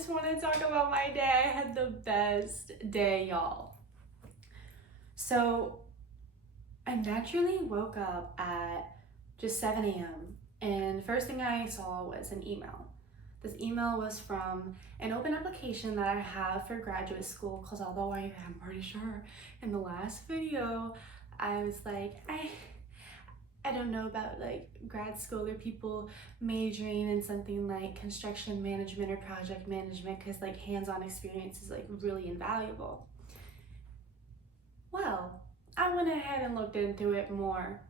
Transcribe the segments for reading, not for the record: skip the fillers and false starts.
just want to talk about my day. I had the best day, y'all. So I naturally woke up at just 7 a.m. and first thing I saw was an email. This email was from an open application that I have for graduate school, because although I'm pretty sure in the last video I was like, I don't know about like grad school or people majoring in something like construction management or project management, because like hands-on experience is like really invaluable. Well, I went ahead and looked into it more,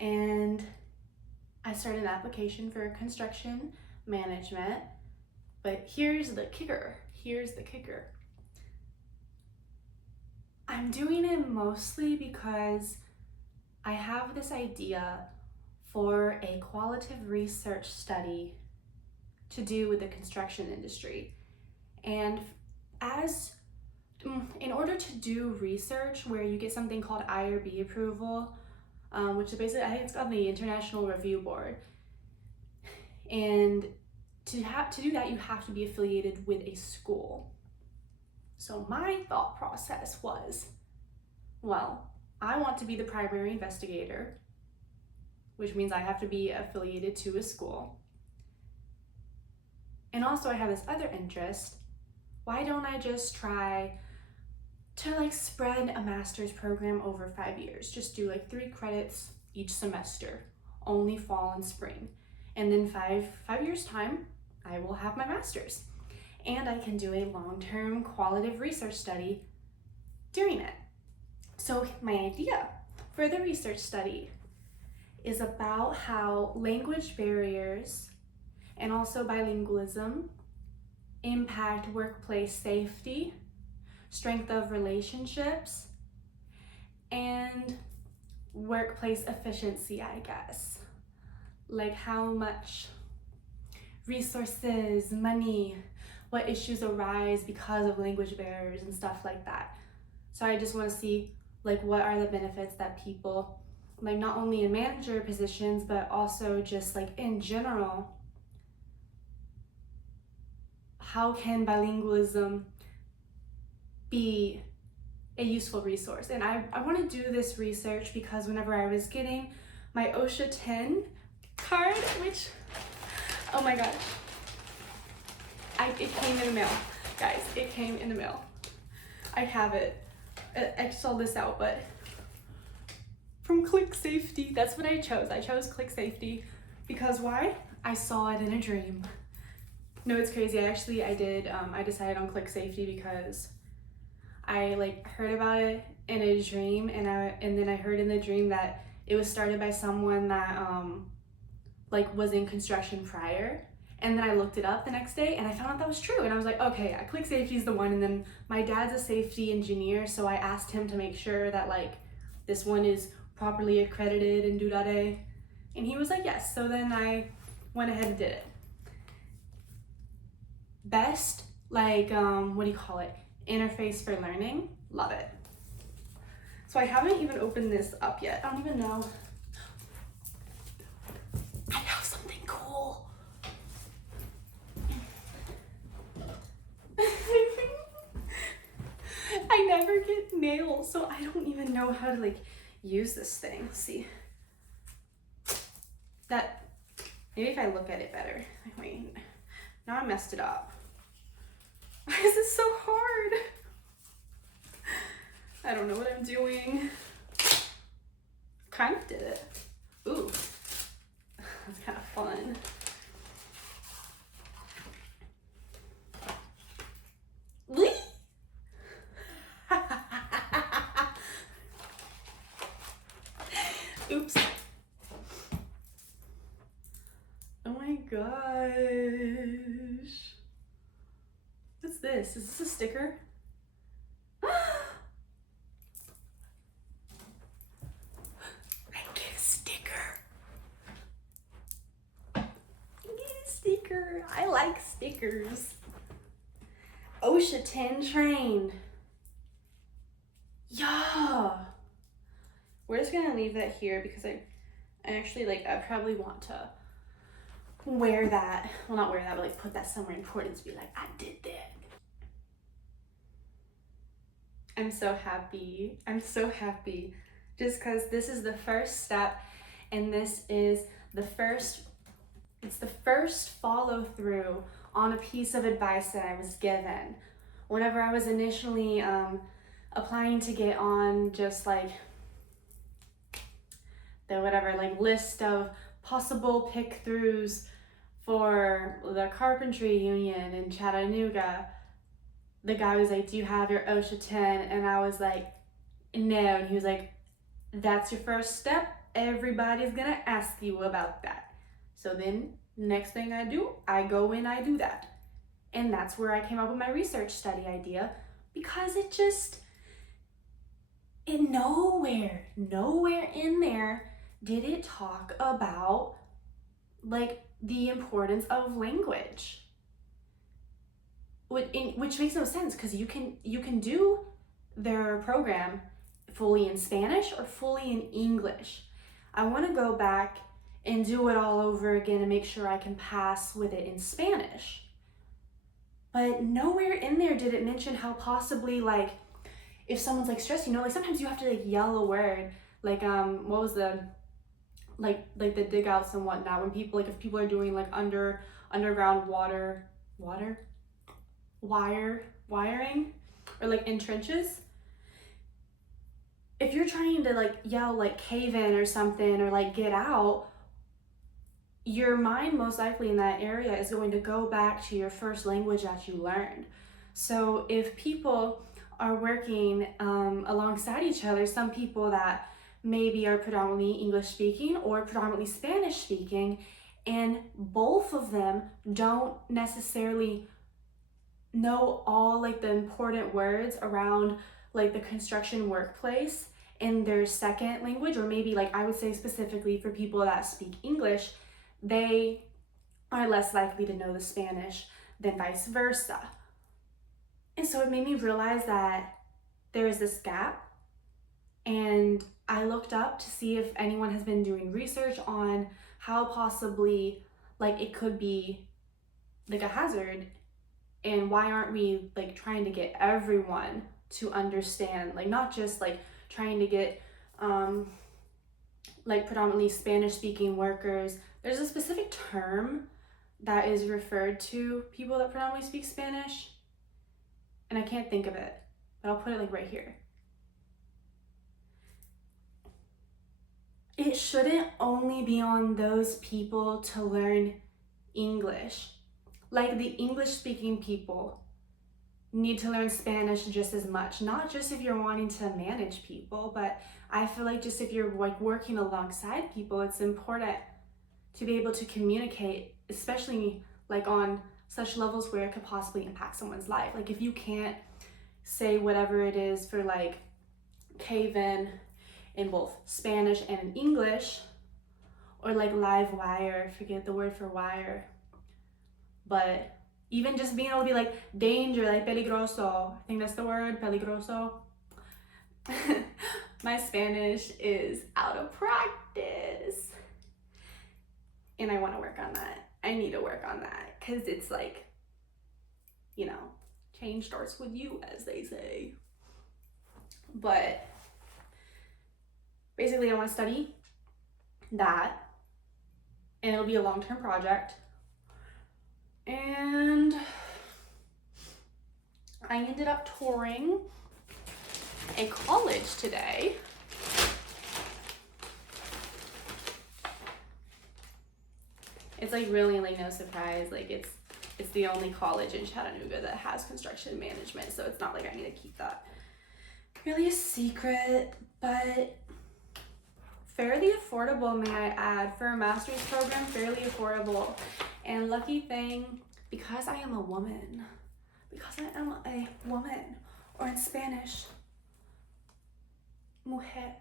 and I started an application for construction management. But here's the kicker. I'm doing it mostly because I have this idea for a qualitative research study to do with the construction industry. And in order to do research where you get something called IBEW approval, which is basically, I think it's called the International Review Board. And to do that, you have to be affiliated with a school. So my thought process was, well, I want to be the primary investigator, which means I have to be affiliated to a school. And also I have this other interest. Why don't I just try to like spread a master's program over 5 years? Just do like 3 credits each semester, only fall and spring. And then five years time, I will have my master's. And I can do a long-term qualitative research study doing it. So my idea for the research study is about how language barriers and also bilingualism impact workplace safety, strength of relationships, and workplace efficiency, I guess. Like how much resources, money, what issues arise because of language barriers and stuff like that. So I just want to see like what are the benefits that people, like not only in manager positions, but also just like in general, how can bilingualism be a useful resource? And I want to do this research because whenever I was getting my OSHA 10 card, which, oh my gosh, it came in the mail, guys, it came in the mail. I have it. I saw this out, but from Click Safety, that's what I chose. I chose Click Safety because why? I saw it in a dream. No, it's crazy. I decided on Click Safety because I like heard about it in a dream, and then I heard in the dream that it was started by someone that like was in construction prior. And then I looked it up the next day and I found out that was true. And I was like, okay, yeah, Click Safety is the one. And then my dad's a safety engineer, so I asked him to make sure that like this one is properly accredited and do-da-day. And he was like, yes. So then I went ahead and did it. Best, like, interface for learning. Love it. So I haven't even opened this up yet. I don't even know. I have something cool. I never get mail, so I don't even know how to like use this thing. Let's see. Maybe if I look at it better. Wait, now I messed it up. Why is this so hard? I don't know what I'm doing. Kind of did it. Ooh, that's kind of fun. Oops. Oh my gosh. What's this? Is this a sticker? I get a sticker. I like stickers. OSHA 10 trained. Yeah. We're just gonna leave that here because I actually I probably want to wear that, well, not wear that, but like put that somewhere important to be like, I did that. I'm so happy. I'm so happy just because this is the first step, and this is it's the first follow through on a piece of advice that I was given. Whenever I was initially applying to get on just like the whatever, like list of possible pick throughs for the carpentry union in Chattanooga, the guy was like, do you have your OSHA 10? And I was like, no. And he was like, that's your first step. Everybody's gonna ask you about that. So then next thing I do, I go in, I do that. And that's where I came up with my research study idea, because nowhere in there did it talk about like the importance of language. Which makes no sense, because you can do their program fully in Spanish or fully in English. I want to go back and do it all over again and make sure I can pass with it in Spanish. But nowhere in there did it mention how possibly, like, if someone's like stressed, like sometimes you have to like yell a word, like what was the like the dig outs and whatnot, when people, like if people are doing like underground wiring, or like in trenches, if you're trying to like yell like cave in or something, or like get out, your mind most likely in that area is going to go back to your first language that you learned. So if people are working alongside each other, some people that maybe are predominantly English speaking or predominantly Spanish speaking, and both of them don't necessarily know all like the important words around like the construction workplace in their second language, or maybe like I would say specifically for people that speak English, they are less likely to know the Spanish than vice versa. And so it made me realize that there is this gap, and I looked up to see if anyone has been doing research on how possibly like it could be like a hazard, and why aren't we like trying to get everyone to understand, like not just like trying to get like predominantly Spanish speaking workers. There's a specific term that is referred to people that predominantly speak Spanish, and I can't think of it, but I'll put it like right here. It shouldn't only be on those people to learn English. Like the English speaking people need to learn Spanish just as much, not just if you're wanting to manage people, but I feel like just if you're like working alongside people, it's important to be able to communicate, especially like on such levels where it could possibly impact someone's life. Like if you can't say whatever it is for like cave in both Spanish and in English, or like live wire, forget the word for wire, but even just being able to be like danger, like peligroso, I think that's the word, peligroso. My Spanish is out of practice, and I want to work on that. I need to work on that, because it's like, change starts with you, as they say. But basically I want to study that, and it'll be a long-term project. And I ended up touring a college today. It's like really like no surprise, like it's the only college in Chattanooga that has construction management, so it's not like I need to keep that really a secret, but fairly affordable, may I add, for a master's program, fairly affordable. And lucky thing, because I am a woman, or in Spanish, mujer,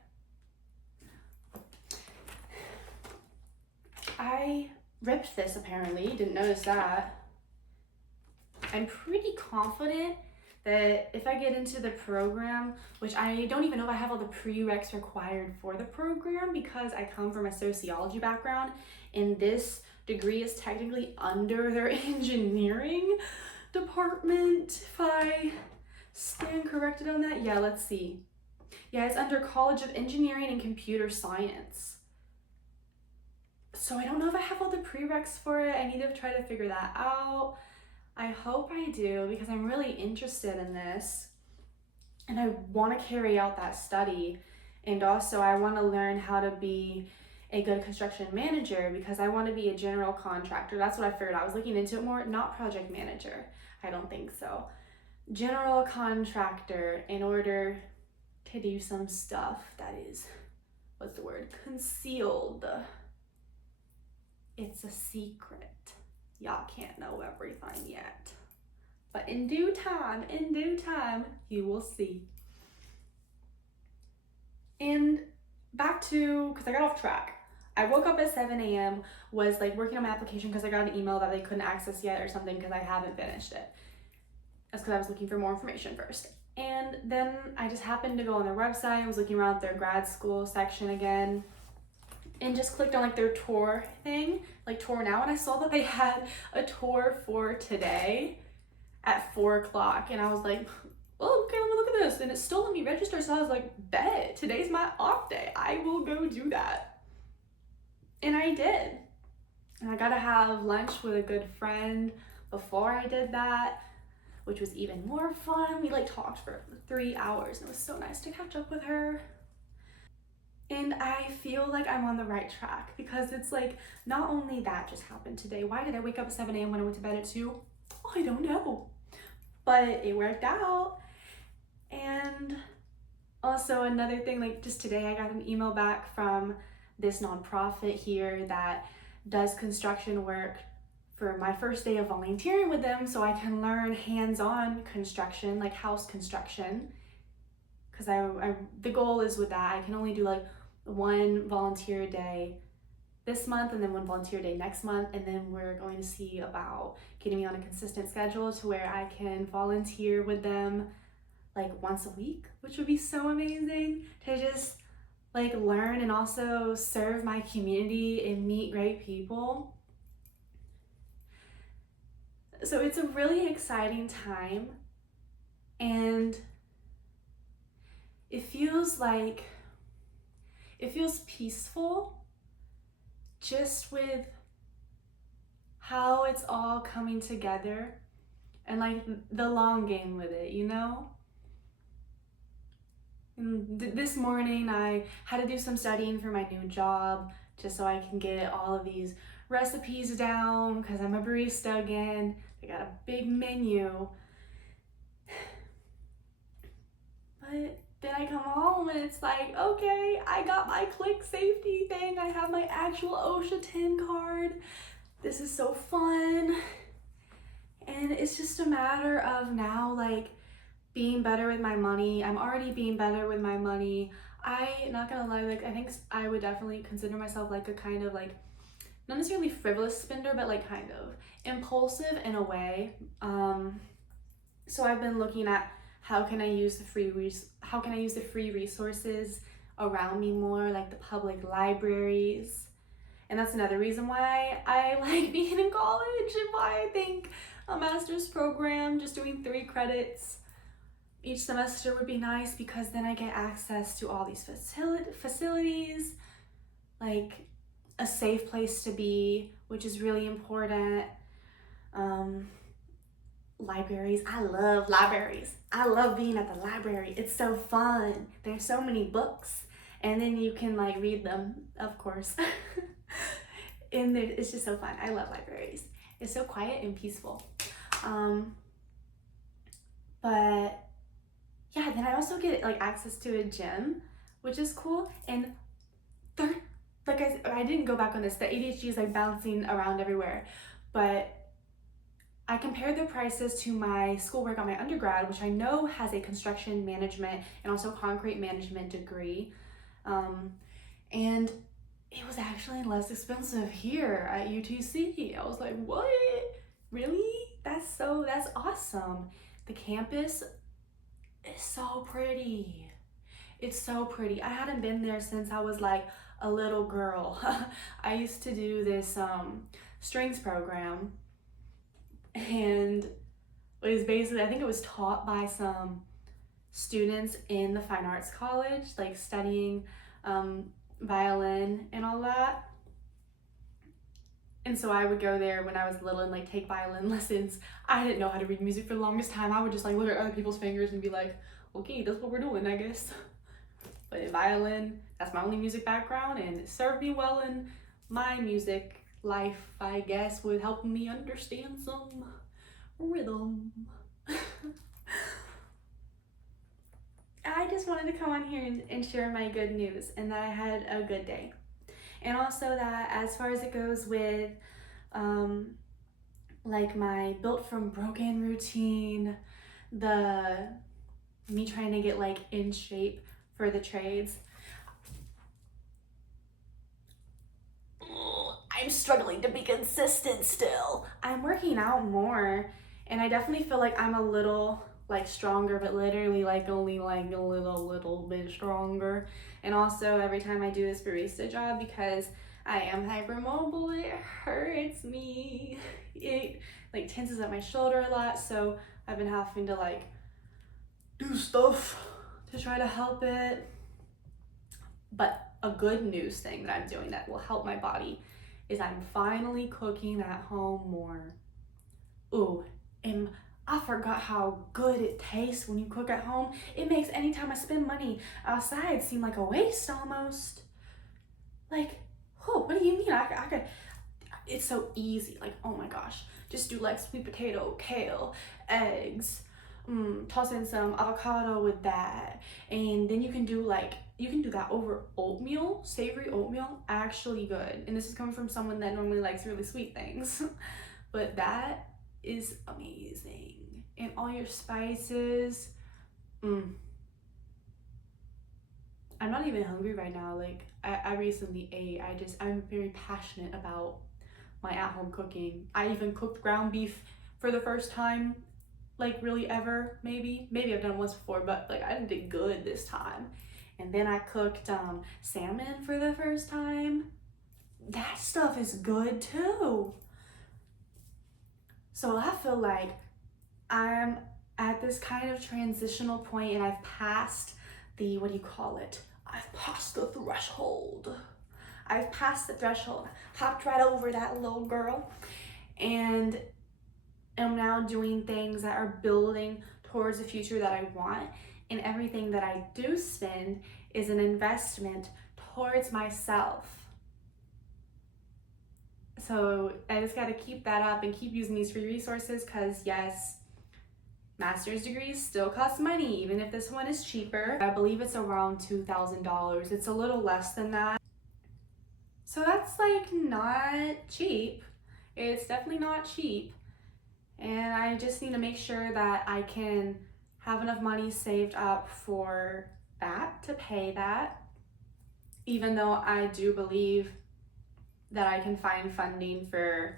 I ripped this apparently, didn't notice that. I'm pretty confident that if I get into the program, which I don't even know if I have all the prereqs required for the program, because I come from a sociology background, and this degree is technically under their engineering department, if I stand corrected on that. Yeah, let's see. Yeah, it's under College of Engineering and Computer Science. So I don't know if I have all the prereqs for it. I need to try to figure that out. I hope I do, because I'm really interested in this and I want to carry out that study. And also I want to learn how to be a good construction manager, because I want to be a general contractor. That's what I figured. I was looking into it more, not project manager. I don't think so. General contractor, in order to do some stuff that is, what's the word? Concealed. It's a secret. Y'all can't know everything yet. But in due time, you will see. And back to, because I got off track. I woke up at 7 a.m., was like working on my application because I got an email that they couldn't access yet or something because I haven't finished it. That's because I was looking for more information first. And then I just happened to go on their website. I was looking around their grad school section again and just clicked on like their tour thing, like tour now. And I saw that they had a tour for today at 4 o'clock. And I was like, well, okay, let me look at this. And it still let me register. So I was like, bet, today's my off day. I will go do that. And I did. And I got to have lunch with a good friend before I did that, which was even more fun. We like talked for 3 hours and it was so nice to catch up with her. And I feel like I'm on the right track, because it's like, not only that just happened today. Why did I wake up at 7 a.m. when I went to bed at 2? Oh, I don't know. But it worked out. And also another thing, like just today I got an email back from this nonprofit here that does construction work for my first day of volunteering with them, so I can learn hands-on construction, like house construction. Because the goal is with that, I can only do like 1 volunteer day this month and then 1 volunteer day next month, and then we're going to see about getting me on a consistent schedule to where I can volunteer with them like once a week, which would be so amazing to just like learn and also serve my community and meet great people. So it's a really exciting time, and it feels peaceful just with how it's all coming together and like the long game with it, you know? And this morning I had to do some studying for my new job just so I can get all of these recipes down, because I'm a barista again. I got a big menu. But then I come home and it's like, okay, I got my click safety thing. I have my actual OSHA 10 card. This is so fun. And it's just a matter of now like being better with my money. I'm already being better with my money. Not gonna lie, like I think I would definitely consider myself like a kind of like, not necessarily frivolous spender, but like kind of impulsive in a way. So I've been looking at how can I use the free resources around me more, like the public libraries. And that's another reason why I like being in college and why I think a master's program, just doing 3 credits each semester would be nice, because then I get access to all these facilities, like a safe place to be, which is really important. Libraries, I love libraries. I love being at the library. It's so fun. There's so many books, and then you can like read them, of course. And it's just so fun. I love libraries. It's so quiet and peaceful. But yeah, then I also get like access to a gym, which is cool. And like I didn't go back on this. The ADHD is like bouncing around everywhere, but I compared the prices to my schoolwork on my undergrad, which I know has a construction management and also concrete management degree. And it was actually less expensive here at UTC. I was like, what? Really? That's awesome. The campus is so pretty. It's so pretty. I hadn't been there since I was like a little girl. I used to do this strings program, and it was basically, I think it was taught by some students in the fine arts college, like studying violin and all that. And so I would go there when I was little and like take violin lessons. I didn't know how to read music for the longest time. I would just like look at other people's fingers and be like, okay, that's what we're doing, I guess. But in violin, that's my only music background, and it served me well in my music life, I guess, with helping me understand some rhythm. I just wanted to come on here and share my good news, and that I had a good day. And also that as far as it goes with like my built from broken routine, me trying to get like in shape for the trades, I'm struggling to be consistent still. I'm working out more, and I definitely feel like I'm a little like stronger, but literally like only like a little bit stronger. And also every time I do this barista job, because I am hypermobile, it hurts me. It like tenses up my shoulder a lot, so I've been having to like do stuff to try to help it. But a good news thing that I'm doing that will help my body is I'm finally cooking at home more. Ooh, and I forgot how good it tastes when you cook at home. It makes any time I spend money outside seem like a waste almost. Like, oh, what do you mean? I could, it's so easy. Like, oh my gosh, just do like sweet potato, kale, eggs, toss in some avocado with that. And then you can do that over oatmeal, savory oatmeal, actually good. And this is coming from someone that normally likes really sweet things. But that is amazing. And all your spices. I'm not even hungry right now. Like I recently ate. I'm very passionate about my at-home cooking. I even cooked ground beef for the first time, like really ever, maybe I've done it once before, but like I did good this time. And then I cooked salmon for the first time. That stuff is good too. So I feel like I'm at this kind of transitional point, and I've passed the, I've passed the threshold. I've passed the threshold, hopped right over that little girl, and am now doing things that are building towards the future that I want. And everything that I do spend is an investment towards myself. So I just got to keep that up and keep using these free resources, because yes, master's degrees still cost money, even if this one is cheaper. I believe it's around $2,000. It's a little less than that. So that's like not cheap. It's definitely not cheap. And I just need to make sure that I can have enough money saved up for that, to pay that, even though I do believe that I can find funding for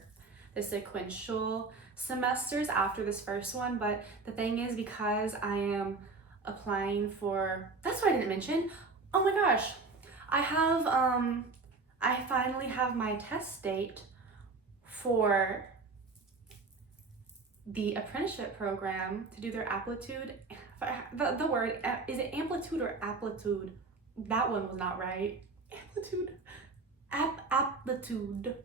the sequential semesters after this first one. But the thing is, because I am applying for, that's what I didn't mention, oh my gosh, I finally have my test date for the apprenticeship program to do their Aptitude. The word, is it amplitude or aptitude? That one was not right. Amplitude. Aptitude.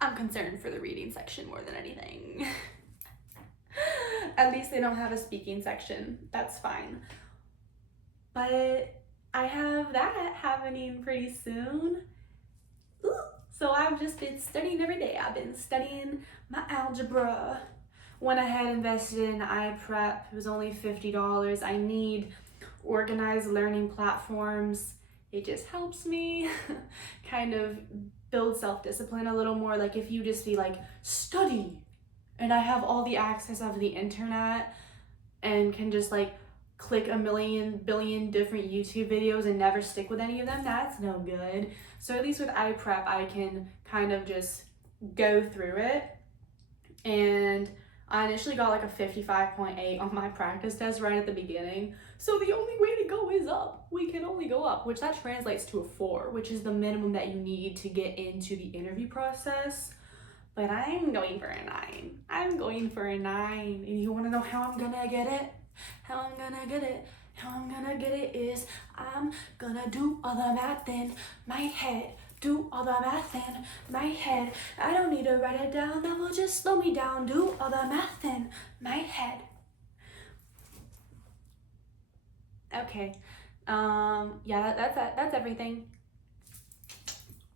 I'm concerned for the reading section more than anything. At least they don't have a speaking section. That's fine. But I have that happening pretty soon. Ooh. So I've just been studying every day. I've been studying my algebra. Went ahead and invested in iPrep. It was only $50. I need organized learning platforms. It just helps me kind of build self-discipline a little more. Like if you just be like, study, and I have all the access of the internet and can just like click a billion different YouTube videos and never stick with any of them, that's no good. So at least with iPrep, I can kind of just go through it. And I initially got like a 55.8 on my practice test right at the beginning. So the only way to go is up. We can only go up, which that translates to a 4, which is the minimum that you need to get into the interview process. But I'm going for a 9. I'm going for a 9. And you want to know how I'm gonna get it? How I'm gonna get it? How I'm gonna get it is I'm gonna do all the math in my head. Do all the math in my head. I don't need to write it down. That will just slow me down. Do all the math in my head. Okay. Yeah, that's everything.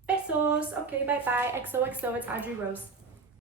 Besos. Okay, bye-bye. XOXO, it's Audrey Rose.